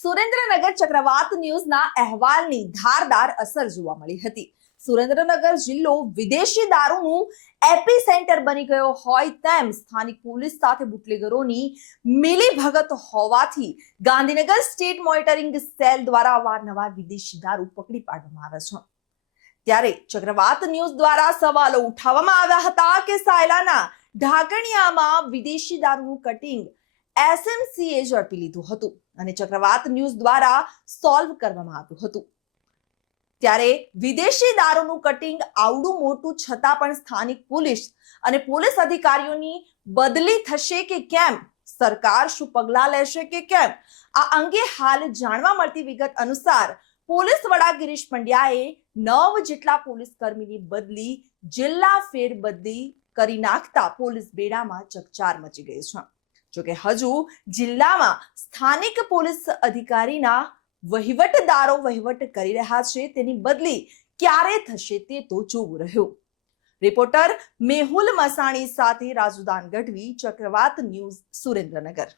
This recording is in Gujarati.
સુરેન્દ્રનગર ચક્રવાત ન્યૂઝના અહેવાલની ધારદાર અસર જોવા મળી હતી. સુરેન્દ્રનગર જિલ્લો વિદેશી દારૂનું એપી સેન્ટર બની ગયો હોય તેમ સ્થાનિક પોલીસ સાથે બુટલેગરોની મિલીભગત હોવાથી ગાંધીનગર સ્ટેટ મોનિટરિંગ સેલ દ્વારા અવારનવાર વિદેશી દારૂ પકડી પાડવામાં આવે છે. ત્યારે ચક્રવાત ન્યૂઝ દ્વારા સવાલો ઉઠાવવામાં આવ્યા હતા કે સાયલાના ઢાકણિયામાં વિદેશી દારૂનું કટિંગ એસએમસીએ ઝડપી લીધું હતું અને ચક્રવાત ન્યૂઝ દ્વારા સોલ્વ કરવામાં આવ્યું હતું. ત્યારે વિદેશી દારૂનું કટિંગ આવડું મોટું છતાં પણ સ્થાનિક પોલીસ અને પોલીસ અધિકારીઓની બદલી થશે કે કેમ? સરકાર શું પગલાં લેશે કે કેમ? આ અંગે હાલ જાણવા મળતી વિગત અનુસાર પોલીસ વડા ગિરીશ પંડ્યાએ નવ જેટલા પોલીસ કર્મીની બદલી જિલ્લા ફેરબદલી કરી નાખતા પોલીસ બેડામાં ચકચાર મચી ગઈ છે. જોકે હજુ જિલ્લામાં સ્થાનિક પોલીસ અધિકારીના વહીવટદારો વહીવટ કરી રહ્યા છે, તેની બદલી ક્યારે થશે તે તો જોવું રહ્યું. રિપોર્ટર મેહુલ મસાણી સાથે રાજુદાન ગઢવી, ચક્રવાત ન્યૂઝ સુરેન્દ્રનગર.